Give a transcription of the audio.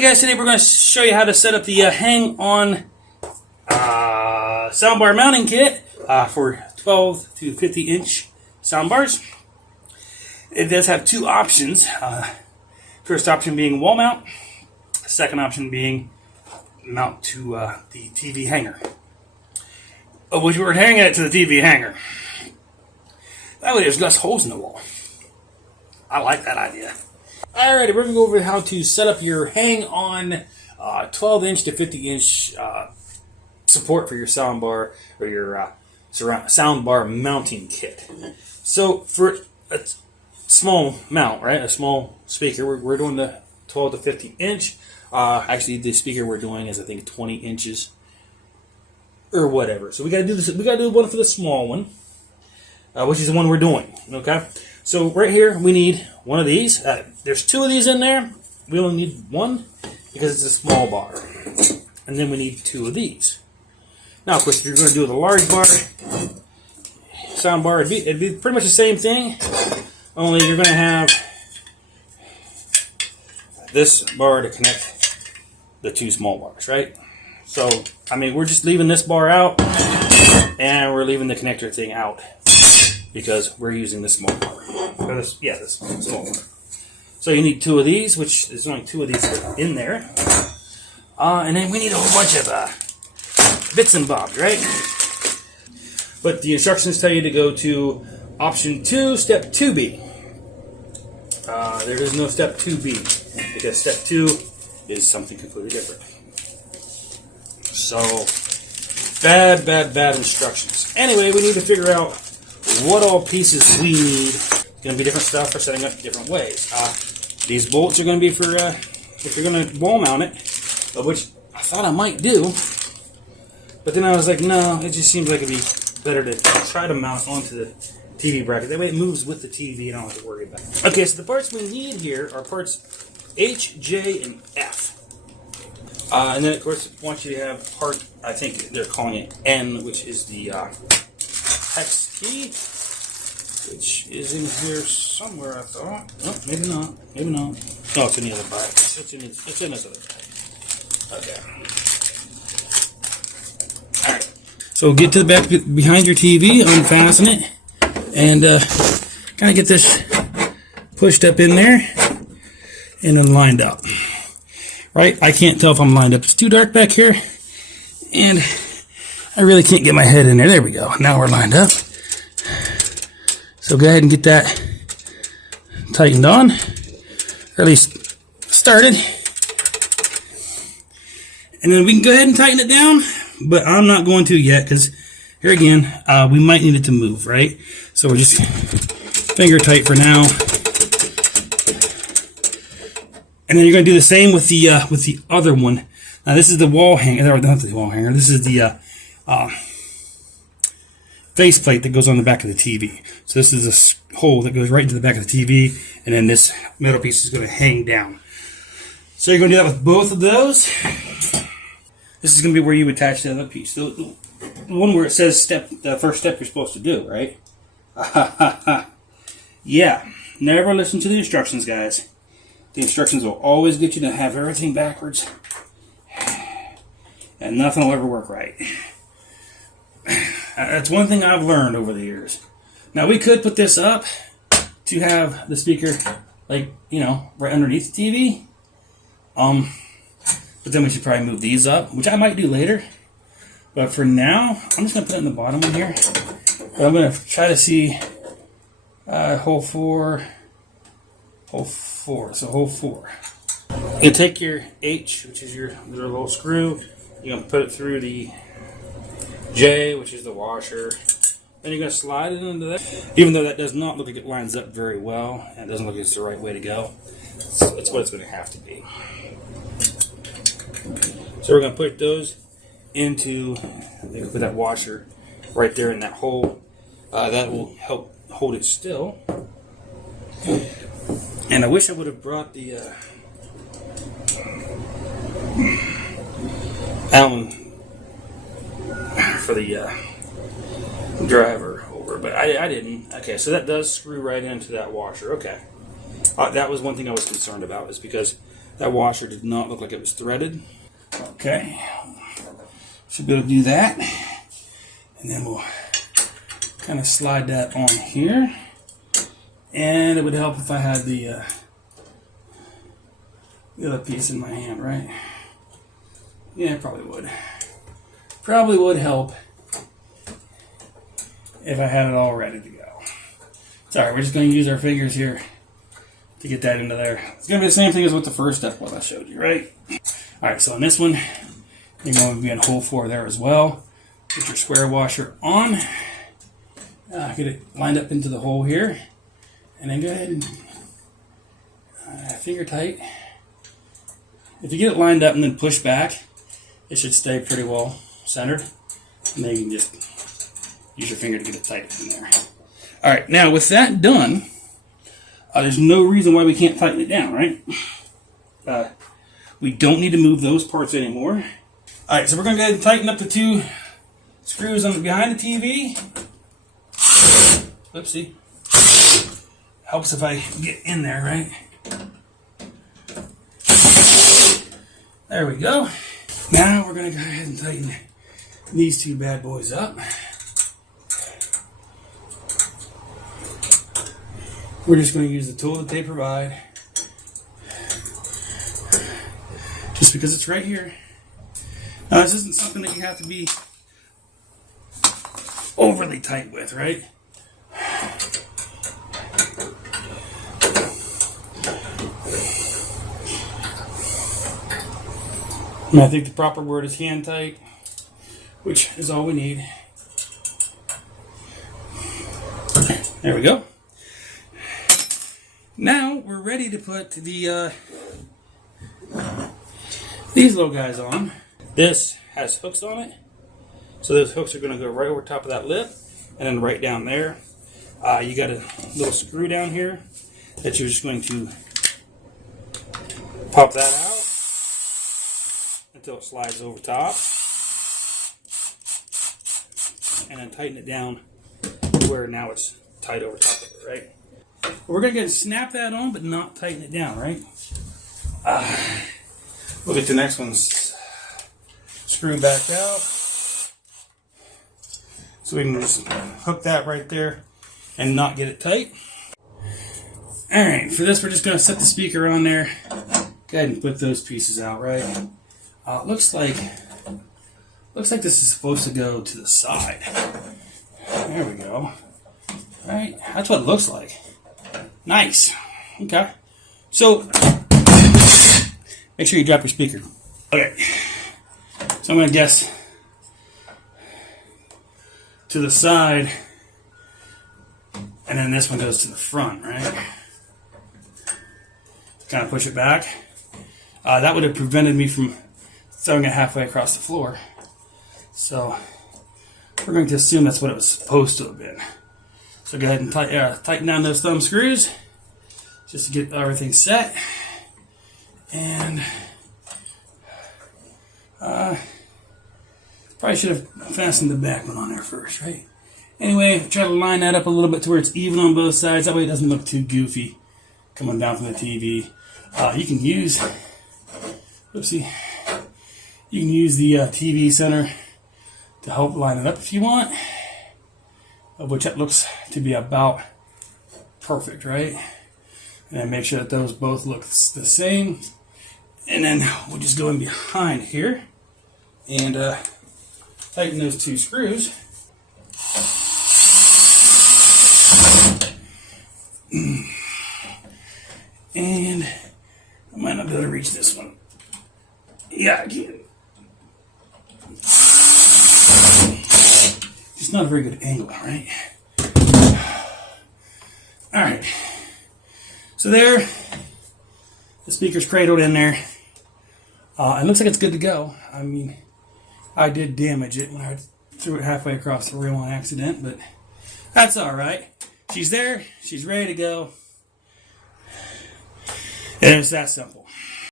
Hey guys, today we're going to show you how to set up the hang-on soundbar mounting kit for 12 to 50 inch soundbars. It does have two options. First option being wall mount. Second option being mount to the TV hanger. Which we're hanging it to the TV hanger. That way there's less holes in the wall. I like that idea. Alright, we're going to go over how to set up your hang-on 12 inch to 50 inch support for your soundbar or your soundbar mounting kit. So for a small mount, right, a small speaker, we're doing the 12 to 50 inch. Actually, the speaker we're doing is I think 20 inches or whatever. So we got to do this. We got to do one for the small one, which is the one we're doing. Okay. So right here we need one of these. There's two of these in there. We only need one because it's a small bar, and then we need two of these. Now, of course, if you're going to do the large bar sound bar, it'd be pretty much the same thing. Only you're going to have this bar to connect the two small bars, right? So, I mean, we're just leaving this bar out, and we're leaving the connector thing out because we're using this small bar. This small bar. So you need two of these, which there's only two of these in there. And then we need a whole bunch of bits and bobs, right? But the instructions tell you to go to option 2, step 2B. There is no step 2B because step 2 is something completely different. So, bad instructions. Anyway, we need to figure out what all pieces we need. It's going to be different stuff for setting up different ways. These bolts are going to be for if you're going to wall mount it, which I thought I might do. But then I was like, no, it just seems like it'd be better to try to mount onto the TV bracket. That way it moves with the TV and I don't have to worry about it. Okay, so the parts we need here are parts H, J, and F. And then, of course, I want you to have part, I think they're calling it N, which is the hex key, which is in here somewhere, I thought. Oh, maybe not. Maybe not. No, it's in the other bag. It's in this other bag. Okay. Alright. So get to the back behind your TV, unfasten it, and kind of get this pushed up in there and then lined up. Right? I can't tell if I'm lined up. It's too dark back here, and I really can't get my head in there. There we go. Now we're lined up. So go ahead and get that tightened on, or at least started. And then we can go ahead and tighten it down, but I'm not going to yet because here again, we might need it to move, right? So we're just finger tight for now. And then you're going to do the same with the other one. Now this is the wall hanger, not the wall hanger. This is the faceplate that goes on the back of the TV. So this is a hole that goes right into the back of the TV, and then this metal piece is going to hang down. So you're going to do that with both of those. This is going to be where you attach the other piece. The one where it says the first step you're supposed to do, right? Yeah, never listen to the instructions, guys. The instructions will always get you to have everything backwards, and nothing will ever work right. That's one thing I've learned over the years. Now, we could put this up to have the speaker, like, you know, right underneath the TV. But then we should probably move these up, which I might do later. But for now, I'm just going to put it in the bottom one here. But I'm going to try to see hole 4. So hole 4. You take your H, which is your little screw. You're going to put it through the J, which is the washer. Then you're going to slide it into that. Even though that does not look like it lines up very well, and it doesn't look like it's the right way to go, it's what it's going to have to be. So we're going to put those into, put that washer right there in that hole. That will help hold it still. And I wish I would have brought the Allen for the driver over, but I didn't. Okay, so that does screw right into that washer. Okay. That was one thing I was concerned about, is because That washer did not look like it was threaded. Okay, should be able to do that. And then we'll kind of slide that on here. And it would help if I had the other piece in my hand, right? Yeah, it probably would. Probably would help if I had it all ready to go. Sorry, we're just going to use our fingers here to get that into there. It's going to be the same thing as with the first step what I showed you, right? Alright, so on this one, you're going to be in hole 4 there as well. Put your square washer on. Get it lined up into the hole here. And then go ahead and finger tight. If you get it lined up and then push back, it should stay pretty well centered. And then you can just use your finger to get it tight in there. Alright, now with that done, there's no reason why we can't tighten it down, right? We don't need to move those parts anymore. Alright, so we're going to go ahead and tighten up the 2 screws on behind the TV. Whoopsie. Helps if I get in there, right? There we go. Now we're going to go ahead and tighten these 2 bad boys up. We're just going to use the tool that they provide. Just because it's right here. Now this isn't something that you have to be overly tight with, right? And I think the proper word is hand tight, which is all we need. There we go. Now we're ready to put the these little guys on. This has hooks on it, so those hooks are going to go right over top of that lip, and then right down there. You got a little screw down here that you're just going to pop that out until it slides over top, and then tighten it down to where now it's tight over top of it, right? We're going to snap that on, but not tighten it down, right? We'll get the next one's screw back out, so we can just hook that right there and not get it tight. Alright, for this we're just going to set the speaker on there. Go ahead and put those pieces out, right? Looks like this is supposed to go to the side. There we go. Alright, that's what it looks like. Nice. Okay. So, make sure you drop your speaker. Okay. So I'm going to guess to the side, and then this one goes to the front, right? Kind of push it back. That would have prevented me from throwing it halfway across the floor. So we're going to assume that's what it was supposed to have been. So go ahead and tighten down those thumb screws just to get everything set. And probably should have fastened the back one on there first, right? Anyway, try to line that up a little bit to where it's even on both sides. That way it doesn't look too goofy coming down from the TV. You can use, whoopsie, you can use the TV center to help line it up if you want, which that looks to be about perfect, right? And then make sure that those both look the same. And then we'll just go in behind here and tighten those 2 screws. And I might not be able to reach this one. Yeah, I can. It's not a very good angle, right? Alright. So there, the speaker's cradled in there. It looks like it's good to go. I mean, I did damage it when I threw it halfway across the room on accident, but that's alright. She's there. She's ready to go. And it's that simple.